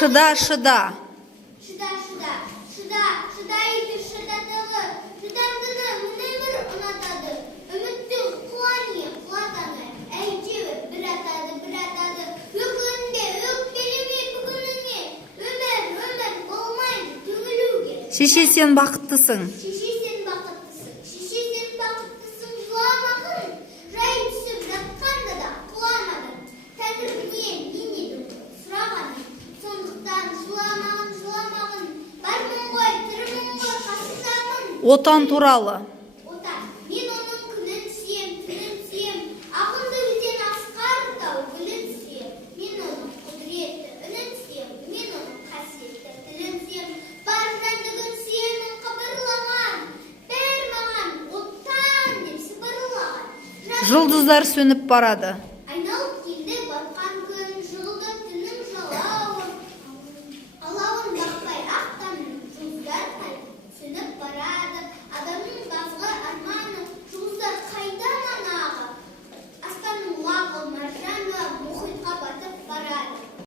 Шыда, шыда. Шыдайды шыдатығы. Шыдамдыны міне бір ұнатады. Үміттің құлатаны. Әйтеуір бір атады. Өкінде өкпелеме бүгініңе. Өмір болмайды төгілуге. Шеше, сен бақыттысың. Шеше сен бақыттысың. Жыламағын. Жай түсіп жатқанда да құламадың. Тәңірінен мен едім сұрағаның. Сондықтан жыламағын. Бармын ғой, тірімін ғой, қасындамын. Отан туралы. Отан, мен оның күнін сүйем, түнін сүйем. Ақынды өзен асқар тау гүлін сүйем. Мен оның құдіретті үнін сүйем. Мен оның қасиетті тілін сүйем. Бар жәндігін сүйемін қыбырлаған. Бер маған отан деп сыбырлаған. Жұлдыздар сөніп барады.